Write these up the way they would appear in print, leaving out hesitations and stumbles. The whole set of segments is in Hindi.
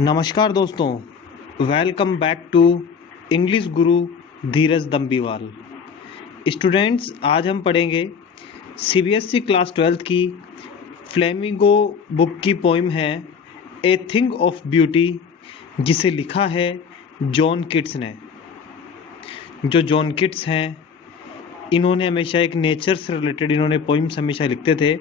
नमस्कार दोस्तों, welcome back to English Guru Dheeraj दम्बीवाल। Students, आज हम पढ़ेंगे सीबीएसई क्लास 12th की फ्लेमिंगो बुक की पोइम है ए थिंग ऑफ ब्यूटी, जिसे लिखा है जॉन किट्स ने। जो जॉन किट्स हैं, इन्होंने हमेशा एक नेचर से रिलेटेड इन्होंने पोइम्स हमेशा लिखते थे।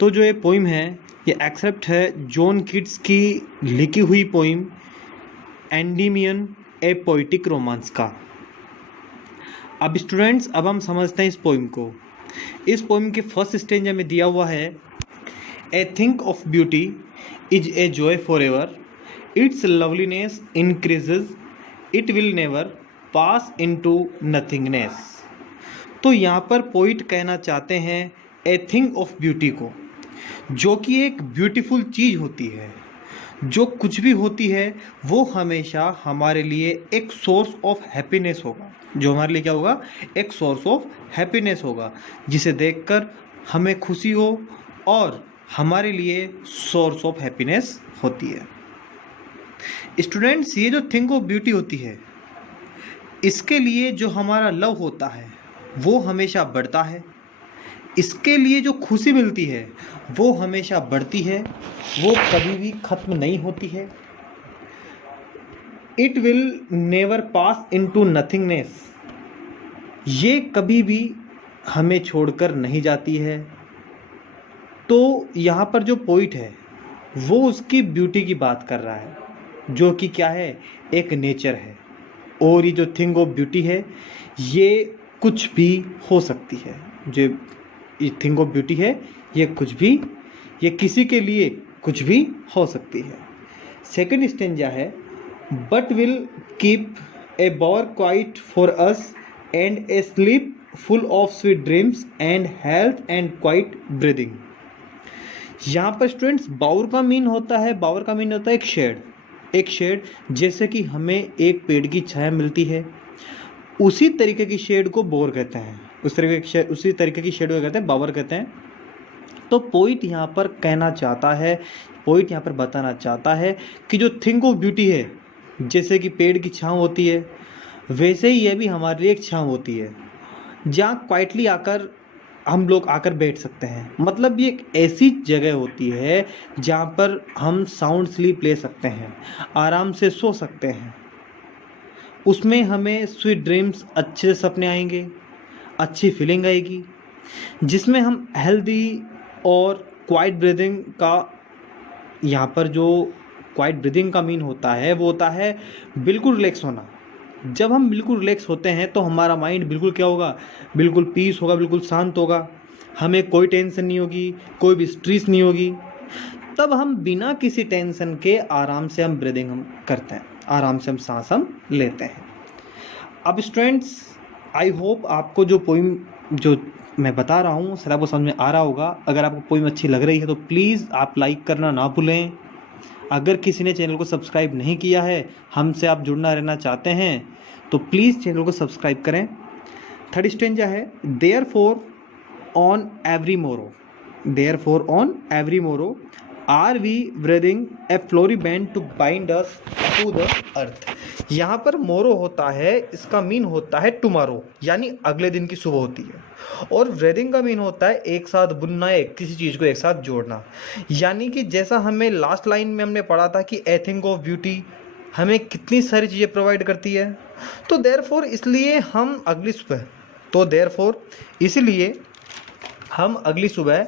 तो जो ये पोइम है, ये एक्सेप्ट है जॉन किट्स की लिखी हुई पोइम एंडीमियन ए पोइटिक रोमांस का। अब स्टूडेंट्स, अब हम समझते हैं इस पोइम को। इस पोइम के फर्स्ट स्टेंजा में दिया हुआ है a thing of beauty is a joy for ever, it's loveliness increases, it will never pass into nothingness. तो यहाँ पर पोइट कहना चाहते हैं ए थिंग ऑफ ब्यूटी को, जो कि एक ब्यूटीफुल चीज़ होती है। जो कुछ भी होती है वो हमेशा हमारे लिए एक सोर्स ऑफ हैप्पीनेस होगा। जो हमारे लिए क्या होगा? एक सोर्स ऑफ हैप्पीनेस होगा, जिसे देखकर हमें खुशी हो और हमारे लिए सोर्स ऑफ हैप्पीनेस होती है। स्टूडेंट्स, ये जो थिंग ऑफ ब्यूटी होती है, इसके लिए जो हमारा लव होता है वो हमेशा बढ़ता है। इसके लिए जो खुशी मिलती है वो हमेशा बढ़ती है, वो कभी भी ख़त्म नहीं होती है। It will never pass into nothingness, ये कभी भी हमें छोड़कर नहीं जाती है। तो यहाँ पर जो पोइट है वो उसकी ब्यूटी की बात कर रहा है, जो कि क्या है? एक नेचर है। और ये जो थिंग ऑफ ब्यूटी है, ये कुछ भी हो सकती है। जो ये थिंग ऑफ ब्यूटी है, ये कुछ भी, ये किसी के लिए कुछ भी हो सकती है। सेकंड स्टेंजा है but will keep a bore quiet for us and A sleep full of sweet dreams and health and quite breathing. यहाँ पर स्टूडेंट्स, बाउर का मीन होता है एक शेड। एक शेड, जैसे कि हमें एक पेड़ की छाया मिलती है, उसी तरीके की शेड को बोर कहते हैं। उसी तरीके की शेड को कहते हैं बावर कहते हैं। तो पोइट यहाँ पर कहना चाहता है, पोइट यहाँ पर बताना चाहता है कि जो थिंग ऑफ ब्यूटी है, जैसे कि पेड़ की छांव होती है, वैसे ही यह भी हमारे लिए एक छांव होती है, जहाँ क्वाइटली आकर हम लोग आकर बैठ सकते हैं। मतलब ये एक ऐसी जगह होती है जहाँ पर हम साउंड स्लीप ले सकते हैं, आराम से सो सकते हैं। उसमें हमें स्वीट ड्रीम्स, अच्छे सपने आएंगे, अच्छी फीलिंग आएगी, जिसमें हम हेल्दी और क्वाइट ब्रीदिंग का, यहाँ पर जो क्वाइट ब्रीदिंग का मीन होता है वो होता है बिल्कुल रिलैक्स होना। जब हम बिल्कुल रिलैक्स होते हैं तो हमारा माइंड बिल्कुल क्या होगा? बिल्कुल पीस होगा, बिल्कुल शांत होगा। हमें कोई टेंशन नहीं होगी, कोई भी स्ट्रेस नहीं होगी। तब हम बिना किसी टेंशन के आराम से हम ब्रीदिंग हम करते हैं, आराम से हम सांस हम लेते हैं। अब स्टूडेंट्स, आई होप आपको जो पोइम जो मैं बता रहा हूँ सर आपको समझ में आ रहा होगा। अगर आपको पोइम अच्छी लग रही है तो प्लीज़ आप लाइक करना ना भूलें। अगर किसी ने चैनल को सब्सक्राइब नहीं किया है, हमसे आप जुड़ना रहना चाहते हैं, तो प्लीज़ चैनल को सब्सक्राइब करें। थर्ड स्टेंजा है therefore on every morrow, therefore on every morrow are we breathing a flowery band to bind us to the earth. यहाँ पर मोरो होता है, इसका मीन होता है टुमारो, यानी अगले दिन की सुबह होती है। और ब्रीदिंग का मीन होता है एक साथ बुनना, किसी चीज़ को एक साथ जोड़ना। यानी कि जैसा हमें लास्ट लाइन में हमने पढ़ा था कि ए थिंग ऑफ ब्यूटी हमें कितनी सारी चीज़ें प्रोवाइड करती है। तो देयरफॉर इसलिए हम अगली सुबह, तो देयरफॉर इसलिए हम अगली सुबह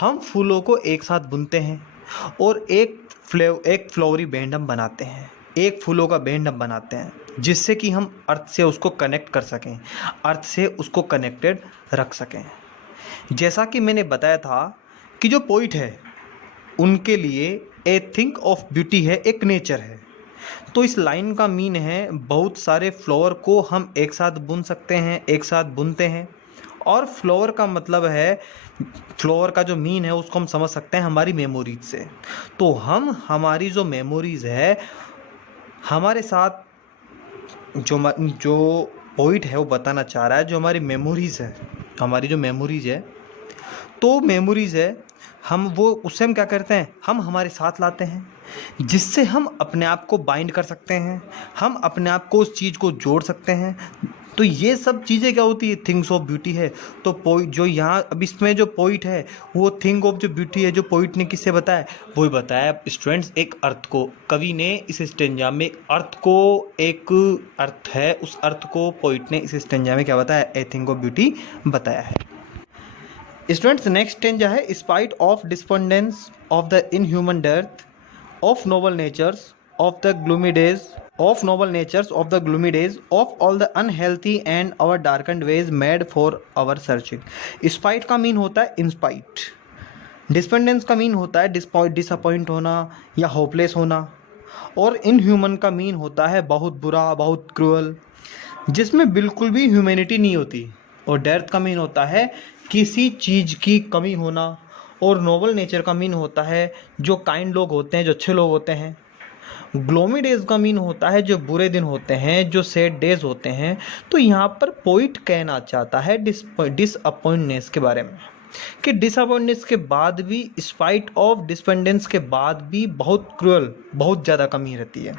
हम फूलों को एक साथ बुनते हैं और एक फ्लोरी बैंड हम बनाते हैं, एक फूलों का बैंड हम बनाते हैं, जिससे कि हम अर्थ से उसको कनेक्ट कर सकें, अर्थ से उसको कनेक्टेड रख सकें। जैसा कि मैंने बताया था कि जो पोइट है उनके लिए ए थिंग ऑफ ब्यूटी है, एक नेचर है। तो इस लाइन का मीन है बहुत सारे फ्लावर को हम एक साथ बुन सकते हैं, एक साथ बुनते हैं। और फ्लावर का मतलब है, फ्लावर का जो मीन है उसको हम समझ सकते हैं हमारी मेमोरीज से। तो हम हमारी जो मेमोरीज है हमारे साथ, जो पोइट है वो बताना चाह रहा है जो हमारी मेमोरीज है, हमारी जो मेमोरीज है, तो मेमोरीज है हम वो उससे हम क्या करते हैं, हम हमारे साथ लाते हैं, जिससे हम अपने आप को बाइंड कर सकते हैं, हम अपने आप को उस चीज़ को जोड़ सकते हैं। तो ये सब चीज़ें क्या होती है, थिंग्स ऑफ ब्यूटी है। तो पोइट जो यहाँ अब इसमें जो पोइट है वो थिंग ऑफ जो ब्यूटी है, जो पोइट ने किससे बताया, वही बताया स्टूडेंट्स एक अर्थ को। कवि ने इस स्टेंजा में अर्थ को, एक अर्थ है, उस अर्थ को पोइट ने इस स्टेंजा में क्या बताया, ए थिंग ऑफ ब्यूटी बताया है। स्टूडेंट्स नेक्स्ट स्टेंजा है, spite of despondence of the inhuman death of noble natures of the gloomy days of noble natures of the gloomy days of all the unhealthy and our darkened ways made for our searching। Spite का मीन होता है इंस्पाइट, डिस्पेंडेंस का मीन होता है डिसअपॉइंट होना या होपलेस होना, और इनह्यूमन का मीन होता है बहुत बुरा, बहुत क्रूअल, जिसमें बिल्कुल भी ह्यूमैनिटी नहीं होती। और डेथ का मीन होता है किसी चीज़ की कमी होना, और नोबल नेचर का मीन होता है जो काइंड लोग होते हैं, जो अच्छे लोग होते हैं। ग्लोमी डेज का मीन होता है जो बुरे दिन होते हैं, जो सैड डेज होते हैं। तो यहाँ पर पोइट कहना चाहता है डिसअपॉइंटनेस के बारे में, कि डिसअपॉइंटनेस के बाद भी, स्पाइट ऑफ डिसपेंडेंस के बाद भी बहुत क्रूअल, बहुत ज़्यादा कमी रहती है।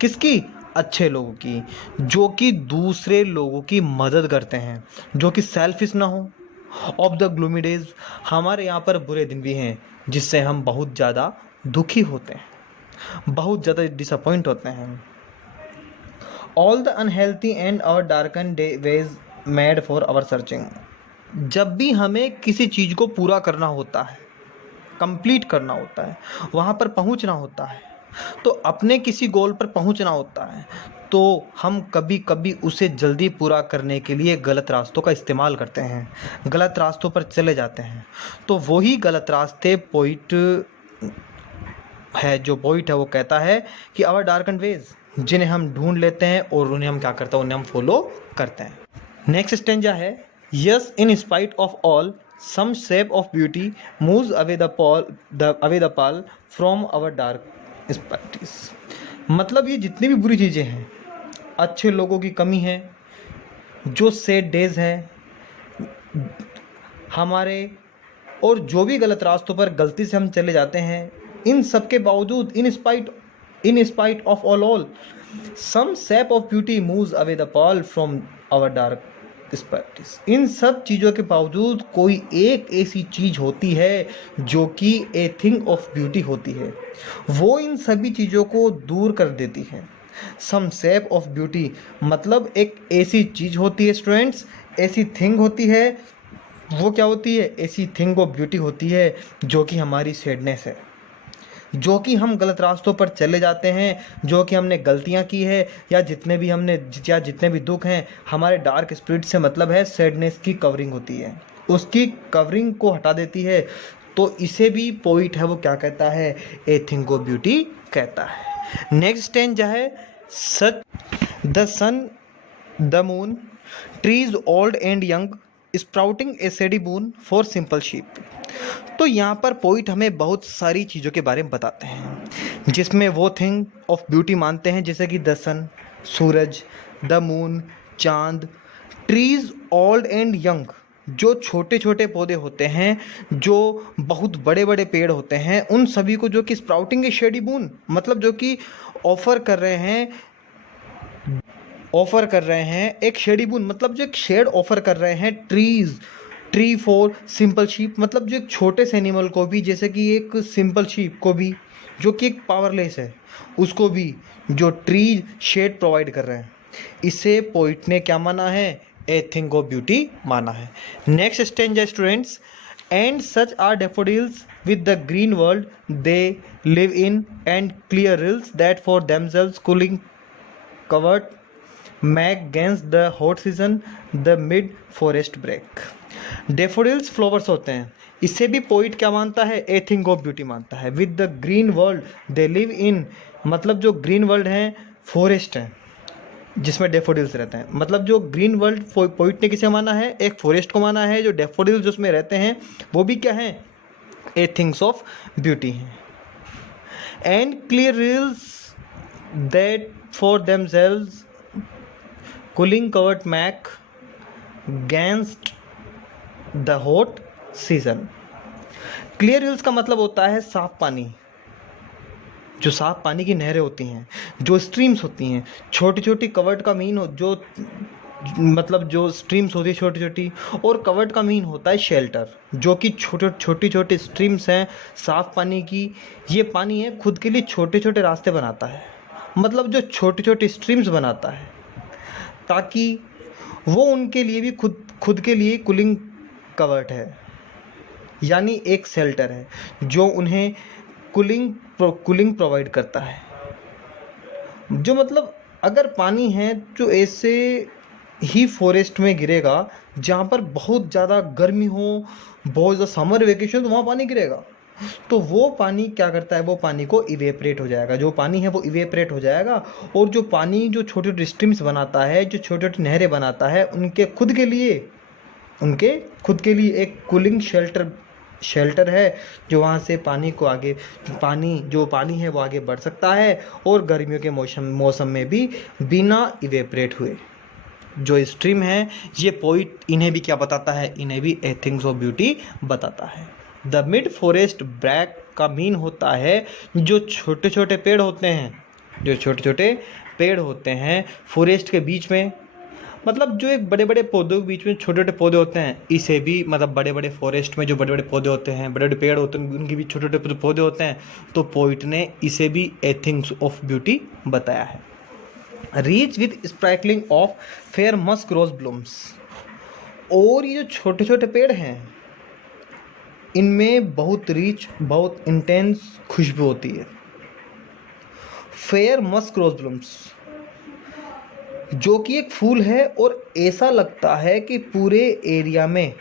किसकी, अच्छे लोगों की, जो कि दूसरे लोगों की मदद करते हैं, जो कि सेल्फिश ना हो। ऑफ द ग्लूमी डेज, हमारे यहाँ पर बुरे दिन भी हैं जिससे हम बहुत ज़्यादा दुखी होते हैं, बहुत ज़्यादा डिसअपॉइंट होते हैं। All the unhealthy and our darken ways made for our searching, जब भी हमें किसी चीज़ को पूरा करना होता है, कंप्लीट करना होता है, वहाँ पर पहुँचना होता है, तो अपने किसी गोल पर पहुँचना होता है, तो हम कभी कभी उसे जल्दी पूरा करने के लिए गलत रास्तों का इस्तेमाल करते हैं, गलत रास्तों पर चले जाते हैं। तो वही गलत रास्ते पोइट है, जो पोइट है वो कहता है कि आवर डार्कन वेज, जिन्हें हम ढूंढ लेते हैं और उन्हें हम क्या करते हैं, उन्हें हम फॉलो करते हैं। नेक्स्ट स्टेंजा है, yes in spite of all some shape of beauty moves away the pall from our dark spirits. मतलब ये जितनी भी बुरी चीज़ें हैं, अच्छे लोगों की कमी है, जो सैड डेज हैं हमारे, और जो भी गलत रास्तों पर गलती से हम चले जाते हैं, इन सब के बावजूद, in spite of all some shape of beauty moves away the pall from our dark spirits. इन सब चीज़ों के बावजूद कोई एक ऐसी चीज़ होती है जो कि ए थिंग ऑफ ब्यूटी होती है, वो इन सभी चीज़ों को दूर कर देती है। सम शेप ऑफ ब्यूटी मतलब एक ऐसी चीज़ होती है स्टूडेंट्स, ऐसी थिंग होती है, वो क्या होती है, ऐसी थिंग ऑफ ब्यूटी होती है जो कि हमारी सैडनेस है, जो कि हम गलत रास्तों पर चले जाते हैं, जो कि हमने गलतियां की है, या जितने भी दुख हैं, हमारे डार्क स्पिरिट से मतलब है सैडनेस की कवरिंग होती है, उसकी कवरिंग को हटा देती है। तो इसे भी पोइट है वो क्या कहता है, ए थिंग ऑफ ब्यूटी कहता है। नेक्स्ट स्टेंजा है, such the sun the moon trees old and young sprouting a shady boon for simple sheep. तो यहाँ पर पोइट हमें बहुत सारी चीज़ों के बारे में बताते हैं, जिसमें वो थिंग ऑफ ब्यूटी मानते हैं, जैसे कि द सन सूरज, द मून चांद, ट्रीज ओल्ड एंड यंग जो छोटे छोटे पौधे होते हैं, जो बहुत बड़े बड़े पेड़ होते हैं, उन सभी को जो कि स्प्राउटिंग ए शेडी बून मतलब जो कि ऑफर कर रहे हैं एक शेडी बून मतलब जो एक शेड ऑफर कर रहे हैं। ट्री फॉर सिंपल शीप मतलब जो एक छोटे से एनिमल को भी, जैसे कि एक सिंपल शीप को भी जो कि एक पावरलेस है, उसको भी जो ट्री शेड प्रोवाइड कर रहे हैं। इसे पोइट ने क्या माना है, ए थिंग ऑफ ब्यूटी माना है। Next stanza students, and such are daffodils with the green world they live in and clear rills that for themselves cooling covered make against the hot season the mid forest brake. Daffodils flowers होते हैं, इससे भी पोइट क्या मानता है, ए थिंग ऑफ ब्यूटी मानता है। With the green world they live इन मतलब जो ग्रीन वर्ल्ड हैं फॉरेस्ट हैं जिसमें डेफोडिल्स रहते हैं, मतलब जो ग्रीन वर्ल्ड पोइट ने किसे माना है, एक फॉरेस्ट को माना है। जो डेफोडिल्स जिसमें रहते हैं वो भी क्या हैं, ए थिंग्स ऑफ ब्यूटी हैं। And clear rills that for themselves cooling covered make against the hot season। Clear hills का मतलब होता है साफ पानी, जो साफ पानी की नहरें होती हैं, जो स्ट्रीम्स होती हैं, छोटी छोटी कवर्ड का मीन हो जो मतलब जो स्ट्रीम्स होती है छोटी छोटी, और कवर्ड का मीन होता है शेल्टर, जो कि छोटी छोटी स्ट्रीम्स हैं साफ पानी की। ये पानी है खुद के लिए छोटे छोटे रास्ते बनाता है, मतलब जो छोटी छोटी स्ट्रीम्स बनाता है, ताकि वो उनके लिए भी खुद के लिए कूलिंग कवर्ट है, यानी एक शेल्टर है जो उन्हें कूलिंग प्रोवाइड करता है। जो मतलब अगर पानी है जो ऐसे ही फॉरेस्ट में गिरेगा जहाँ पर बहुत ज़्यादा गर्मी हो, बहुत ज़्यादा समर वेकेशन, तो वहाँ पानी गिरेगा, तो वो पानी क्या करता है, वो पानी को इवेपरेट हो जाएगा, जो पानी है वो इवेपरेट हो जाएगा। और जो पानी जो छोटे छोटे स्ट्रीम्स बनाता है, जो छोटी छोटी नहरें बनाता है, उनके खुद के लिए एक कूलिंग शेल्टर है, जो वहाँ से पानी है वो आगे बढ़ सकता है, और गर्मियों के मौसम में भी बिना इवेपरेट हुए। जो स्ट्रीम है ये पोइट इन्हें भी क्या बताता है, इन्हें भी ए थिंग्स ऑफ ब्यूटी बताता है। द मिड फॉरेस्ट ब्रैक का मीन होता है जो छोटे छोटे पेड़ होते हैं फॉरेस्ट के बीच में, मतलब जो एक बड़े बड़े पौधों के बीच में छोटे छोटे पौधे होते हैं, इसे भी मतलब बड़े बड़े फॉरेस्ट में जो बड़े बड़े पौधे होते हैं, बड़े बड़े पेड़ होते हैं, उनके बीच छोटे छोटे पौधे होते हैं, तो पोइट ने इसे भी ए थिंग्स ऑफ ब्यूटी बताया है। Rich with sprinkling of fair musk rose blooms, और ये जो छोटे छोटे पेड़ हैं इनमें बहुत इंटेंस खुशबू होती है। फेयर मस्क रोज ब्लूम्स जो कि एक फूल है, और ऐसा लगता है कि पूरे एरिया में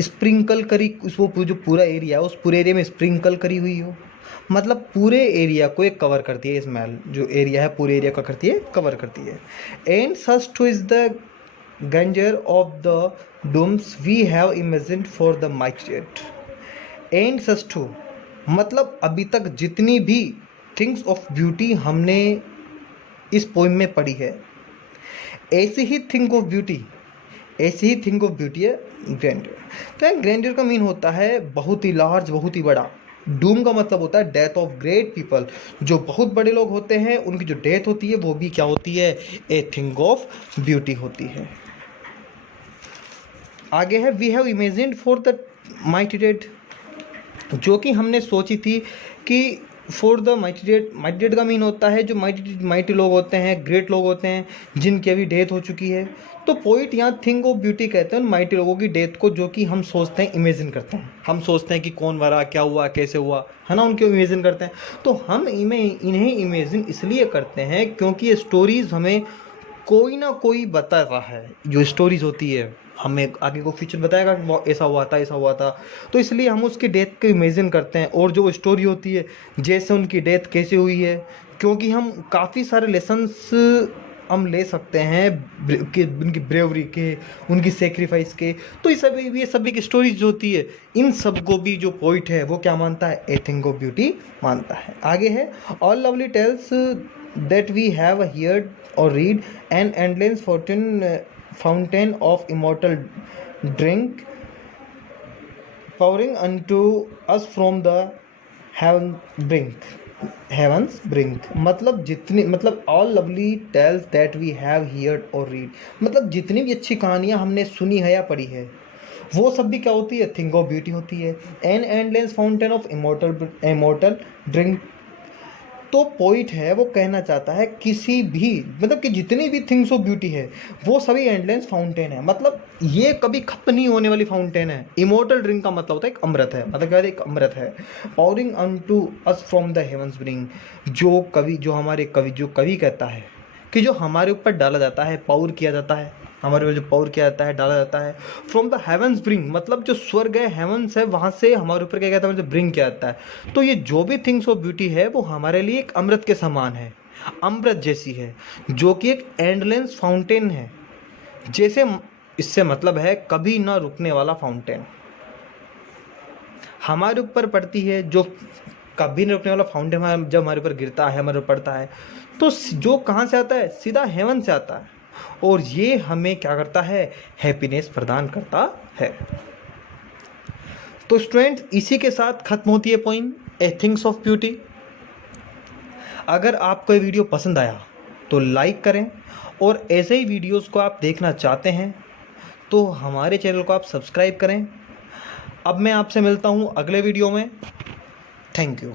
स्प्रिंकल करी, उसको जो पूरा एरिया उस पूरे एरिया में स्प्रिंकल करी हुई हो, मतलब पूरे एरिया को एक कवर करती है। स्मेल जो एरिया है पूरे एरिया का करती है, कवर करती है। And such too is the grandeur of the dooms we have imagined for the migrate. And such too मतलब अभी तक जितनी भी थिंग्स ऑफ ब्यूटी हमने इस पोइम में पढ़ी है, ऐसी ही थिंग ऑफ ब्यूटी है ग्रैंडियर। तो ग्रैंडियर का मीन होता है बहुत ही लार्ज, बहुत ही बड़ा। डूम का मतलब होता है डेथ ऑफ ग्रेट पीपल, जो बहुत बड़े लोग होते हैं उनकी जो डेथ होती है वो भी क्या होती है, ए थिंग ऑफ ब्यूटी होती है। आगे है we have imagined for the mighty dead, जो कि हमने सोची थी कि फॉर द माइटी डेड का मीन होता है जो माइटी लोग होते हैं, ग्रेट लोग होते हैं जिनकी अभी डेथ हो चुकी है। तो पोइट यहाँ थिंग ऑफ ब्यूटी कहते हैं उन माइटी लोगों की डेथ को, जो कि हम सोचते हैं, इमेजिन करते हैं। हम सोचते हैं कि कौन मरा, क्या हुआ, कैसे हुआ, है ना, उनके इमेजिन करते हैं। तो हम इन्हें इमेजिन इसलिए करते हैं क्योंकि ये स्टोरीज़ हमें कोई ना कोई बताता है। जो स्टोरीज़ होती है हमें आगे को फ्यूचर बताएगा कि ऐसा हुआ था, तो इसलिए हम उसकी डेथ को इमेजिन करते हैं। और जो स्टोरी होती है जैसे उनकी डेथ कैसे हुई है, क्योंकि हम काफ़ी सारे लेसन्स हम ले सकते हैं कि उनकी ब्रेवरी के, उनकी सेक्रीफाइस के। तो ये सभी की स्टोरीज जो होती है, इन सब को भी जो पोइट है वो क्या मानता है, ए थिंग ऑफ ब्यूटी मानता है। आगे है all lovely tales that we have heard और read an endless fountain of immortal drink pouring unto us from the heavens brink। मतलब all lovely tales that we have heard or read, मतलब जितनी भी अच्छी कहानियाँ हमने सुनी है या पढ़ी है वो सब भी क्या होती है, थिंग ऑफ ब्यूटी होती है। An endless fountain of immortal drink. तो पोइट है वो कहना चाहता है किसी भी मतलब कि जितनी भी थिंग्स ऑफ ब्यूटी है वो सभी एंडलेस फाउंटेन है, मतलब ये कभी खत्म नहीं होने वाली फाउंटेन है। इमोर्टल ड्रिंक का मतलब होता है एक अमृत है, मतलब क्या है, एक अमृत है। Pouring unto us from the heaven's brink, जो कवि कहता है कि जो हमारे ऊपर डाला जाता है, पाउर किया जाता है, हमारे ऊपर जो पाउर किया जाता है, डाला जाता है। फ्रॉम द हेवंस ब्रिंग मतलब जो स्वर्ग है, हेवंस है, वहाँ से हमारे ऊपर क्या कहता है, मतलब ब्रिंग किया जाता है। तो ये जो भी थिंग्स ऑफ ब्यूटी है वो हमारे लिए एक अमृत के समान है, अमृत जैसी है, जो कि एक एंडलेस फाउंटेन है। जैसे इससे मतलब है कभी ना रुकने वाला फाउंटेन हमारे ऊपर पड़ती है, जो कभी नहीं रुकने वाला फाउंटेन जब हमारे ऊपर गिरता है, हमारे ऊपर पड़ता है, तो जो कहाँ से आता है, सीधा हेवन से आता है। और ये हमें क्या करता है, हैप्पीनेस प्रदान करता है। तो स्टूडेंट्स, इसी के साथ खत्म होती है poem A things of beauty. अगर आपको ये वीडियो पसंद आया तो लाइक करें, और ऐसे ही वीडियोस को आप देखना चाहते हैं तो हमारे चैनल को आप सब्सक्राइब करें। अब मैं आपसे मिलता हूँ अगले वीडियो में। Thank you.